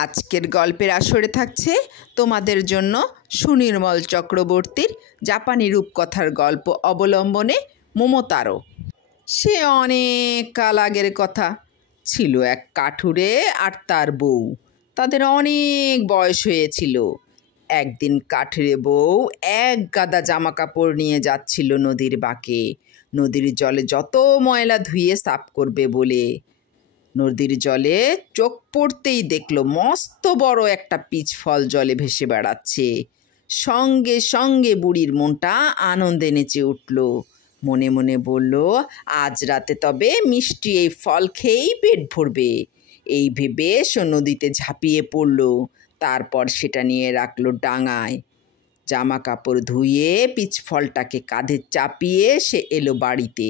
আজকের গল্পের আসরে থাকছে তোমাদের জন্য সুনির্মল চক্রবর্তীর জাপানি রূপকথার গল্প অবলম্বনে মোমোতারো। সে অনেক কাল আগের কথা। ছিল এক কাঠুরে আর তার বউ। তাদের অনেক বয়স হয়েছিল। একদিন কাঠুরে বউ এক গাদা জামা কাপড় নিয়ে যাচ্ছিল নদীর বাঁকে, নদীর জলে যত ময়লা ধুয়ে সাফ করবে বলে। নদীর জলে চোখ পড়তেই দেখল মস্ত বড় একটা পিচ ফল জলে ভেসে বেড়াচ্ছে। সঙ্গে সঙ্গে বুড়ির মনটা আনন্দে নেচে উঠল। মনে মনে বলল, আজ রাতে তবে মিষ্টি এই ফল খেয়েই পেট ভরবে। এই ভেবে সে নদীতে ঝাঁপিয়ে পড়ল। তারপর সেটা নিয়ে রাখলো ডাঙায়। জামা কাপড় ধুয়ে পিচ ফলটাকে কাঁধে চাপিয়ে সে এলো বাড়িতে।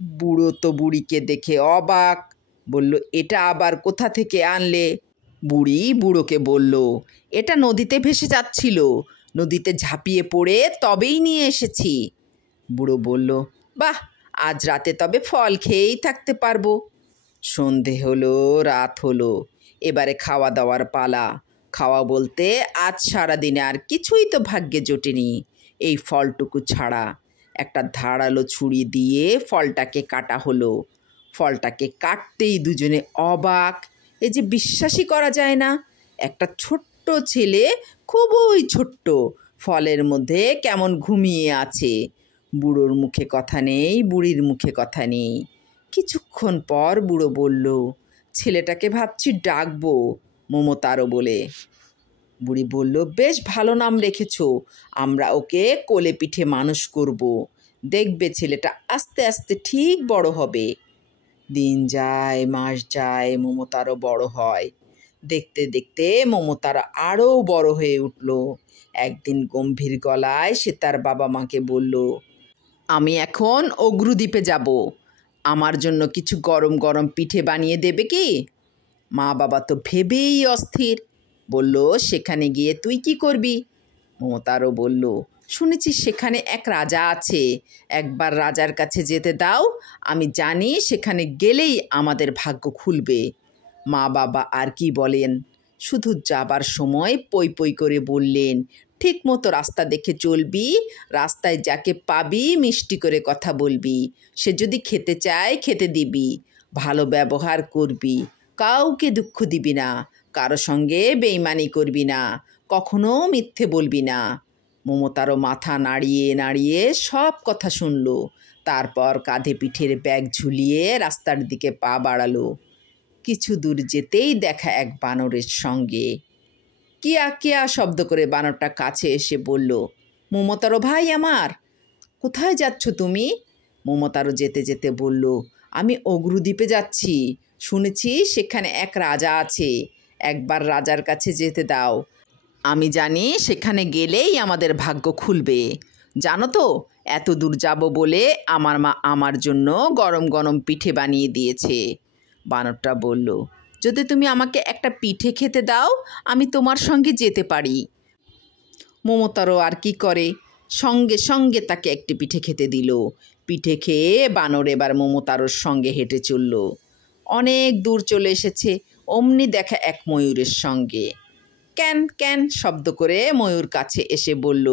বুড়ো তো বুড়িকে দেখে অবাক, বলল, এটা আবার কোথা থেকে আনলে? বুড়ি বুড়োকে বলল, এটা নদীতে ভেসে যাচ্ছিল, নদীতে ঝাঁপিয়ে পড়ে তবেই নিয়ে এসেছি। বুড়ো বলল, বাহ, আজ রাতে তবে ফল খেয়েই থাকতে পারবো। সন্ধে হলো, রাত হলো, এবারে খাওয়া দাওয়ার পালা। খাওয়া বলতে আজ সারাদিনে আর কিছুই তো ভাগ্যে জোটেনি, এই ফলটুকু ছাড়া। একটা ধারালো ছুরি দিয়ে ফলটাকে কাটা হলো। ফলটাকে কাটতেই দুজনে অবাক। এই যে বিশ্বাসই করা যায় না, একটা ছোট্ট ছেলে, খুবই ছোট্ট, ফলের মধ্যে কেমন ঘুমিয়ে আছে। বুড়োর মুখে কথা নেই, বুড়ির মুখে কথা নেই। কিছুক্ষণ পর বুড়ো বলল, ছেলেটাকে ভাবছি ডাকবো মোমোতারো বলে। বুড়ি বলল, বেশ ভালো নাম রেখেছ, আমরা ওকে কোলে পিঠে মানুষ করব। দেখবে ছেলেটা আস্তে আস্তে ঠিক বড় হবে। দিন যায়, মাস যায়, মোমোতারো বড় হয়। দেখতে দেখতে মোমোতারো আরও বড় হয়ে উঠল। একদিন গম্ভীর গলায় সে তার বাবা মাকে বলল, আমি এখন অগ্রুদ্বীপে যাব, আমার জন্য কিছু গরম গরম পিঠে বানিয়ে দেবে কি? মা বাবা তো ভেবেই অস্থির। বলল, সেখানে গিয়ে তুই কি করবি? মোমোতারো বলল, শুনেছি সেখানে এক রাজা আছে, একবার রাজার কাছে যেতে দাও, আমি জানি সেখানে গেলেই আমাদের ভাগ্য খুলবে। মা বাবা আর কি বলেন, শুধু যাবার সময় পই পই করে বললেন, ঠিক মতো রাস্তা দেখে চলবি, রাস্তায় যাকে পাবি মিষ্টি করে কথা বলবি, সে যদি খেতে চায় খেতে দিবি, ভালো ব্যবহার করবি, কাউকে দুঃখ দিবি না, কারো সঙ্গে বেইমানি করবি না, কখনো মিথ্যে বলবি না। মোমোতারো মাথা নাড়িয়ে নাড়িয়ে সব কথা শুনল। তারপর কাঁধে পিঠের ব্যাগ ঝুলিয়ে রাস্তার দিকে পা বাড়ালো। কিছু দূর যেতেই দেখা এক বানরের সঙ্গে। কিয়া কিয়া শব্দ করে বানরটা কাছে এসে বলল, মোমোতারো ভাই আমার, কোথায় যাচ্ছ তুমি? মোমোতারো যেতে যেতে বলল, আমি অগ্রুদ্বীপে যাচ্ছি, শুনেছি সেখানে এক রাজা আছে, একবার রাজার কাছে যেতে দাও, আমি জানি সেখানে গেলেই আমাদের ভাগ্য খুলবে। জানো তো, এত দূর যাব বলে আমার মা আমার জন্য গরম গরম পিঠে বানিয়ে দিয়েছে। বানরটা বলল, যদি তুমি আমাকে একটা পিঠে খেতে দাও, আমি তোমার সঙ্গে যেতে পারি। মোমোতারো আর কি করে, সঙ্গে সঙ্গে তাকে একটি পিঠে খেতে দিল। পিঠে খেয়ে বানর এবার মোমোতারোর সঙ্গে হেঁটে চলল। অনেক দূর চলে এসেছে, অমনি দেখা এক ময়ূরের সঙ্গে। ক্যান ক্যান শব্দ করে ময়ূর কাছে এসে বলল,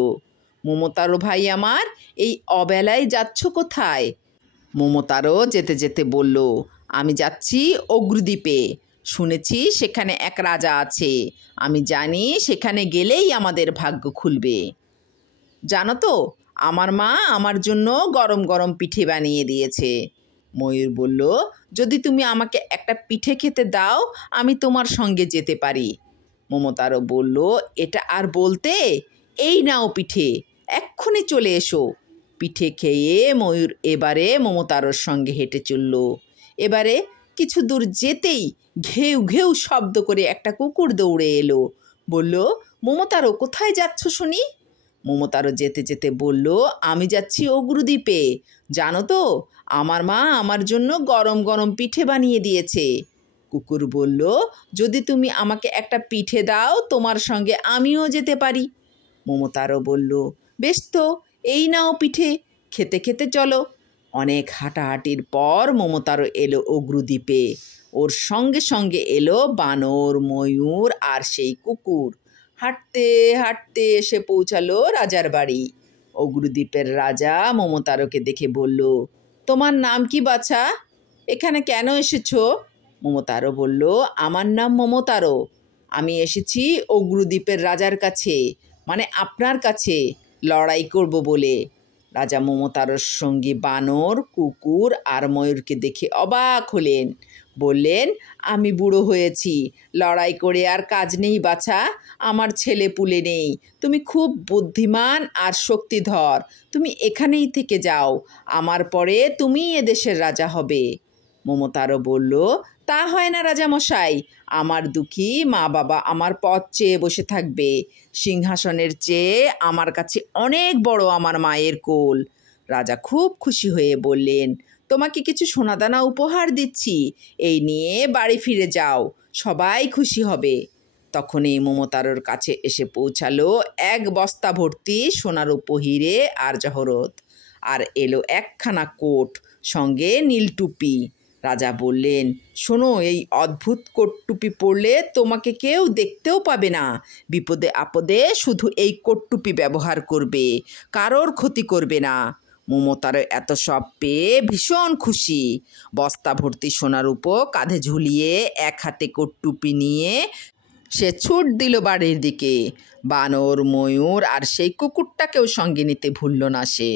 মোমোতারো ভাই আমার, এই অবেলায় যাচ্ছ কোথায়? মোমোতারো যেতে যেতে বলল, আমি যাচ্ছি অগ্রুদ্বীপে, শুনেছি সেখানে এক রাজা আছে, আমি জানি সেখানে গেলেই আমাদের ভাগ্য খুলবে। জানো তো, আমার মা আমার জন্য গরম গরম পিঠে বানিয়ে দিয়েছে। ময়ূর বলল, যদি তুমি আমাকে একটা পিঠে খেতে দাও, আমি তোমার সঙ্গে যেতে পারি। মোমোতারো বলল, এটা আর বলতে, এই নাও পিঠে, এক্ষুনি চলে এসো। পিঠে খেয়ে ময়ূর এবারে মোমোতারোর সঙ্গে হেঁটে চলল। এবারে কিছু দূর যেতেই ঘেউ ঘেউ শব্দ করে একটা কুকুর দৌড়ে এলো। বলল, মোমোতারো কোথায় যাচ্ছ শুনি? মোমোতারো যেতে যেতে বলল, আমি যাচ্ছি অগ্রুদ্বীপে, জানো তো, আমার মা আমার জন্য গরম গরম পিঠে বানিয়ে দিয়েছে। কুকুর বলল, যদি তুমি আমাকে একটা পিঠে দাও, তোমার সঙ্গে আমিও যেতে পারি। মোমোতারো বলল, বেশ তো, এই নাও পিঠে, খেতে খেতে চলো। অনেক হাঁটাহাঁটির পর মোমোতারো এলো অগ্রুদ্বীপে। ওর সঙ্গে সঙ্গে এলো বানর, ময়ূর আর সেই কুকুর। হাঁটতে হাঁটতে এসে পৌঁছালো রাজার বাড়ি। অগ্রুদ্বীপের রাজা মমতারোকে দেখে বলল, তোমার নাম কি বাছা? এখানে কেন এসেছো? মমতারো বলল, আমার নাম মমতারো। আমি এসেছি অগ্রুদ্বীপের রাজার কাছে, মানে আপনার কাছে লড়াই করব বলে। রাজা মমতারোর সঙ্গী বানর, কুকুর আর ময়ূরকে দেখে অবাক হলেন। বললেন, আমি বুড়ো হয়েছি, লড়াই করে আর কাজ নেই বাছা। আমার ছেলে পুলে নেই। তুমি খুব বুদ্ধিমান আর শক্তিধর। তুমি এখানেই থেকে যাও। আমার পরে তুমিই এদেশের রাজা হবে। মমতারো বলল, তা হয় না রাজামশাই। আমার দুঃখী মা বাবা আমার পথ চেয়ে বসে থাকবে। সিংহাসনের চেয়ে আমার কাছে অনেক বড় আমার মায়ের কোল। রাজা খুব খুশি হয়ে বললেন, তোমাকে কিছু সোনাদানা উপহার দিচ্ছি, এই নিয়ে বাড়ি ফিরে যাও, সবাই খুশি হবে। তখনই মমতারোর কাছে এসে পৌঁছালো এক বস্তা ভর্তি সোনার উপহিরে আর জহরত, আর এলো একখানা কোট, সঙ্গে নীল টুপি। রাজা বললেন, শোনো, এই অদ্ভুত কোট টুপি পরলে তোমাকে কেউ দেখতেও পাবে না। বিপদে আপদে শুধু এই কোট টুপি ব্যবহার করবে, কারোর ক্ষতি করবে না। মমতারো এত সব পেয়ে ভীষণ খুশি। বস্তা ভর্তি সোনার উপর কাঁধে ঝুলিয়ে এক হাতে কোট টুপি নিয়ে সে ছুট দিল বাড়ির দিকে। বানর, ময়ূর আর সেই কুকুরটাকেও সঙ্গে নিতে ভুলল না সে।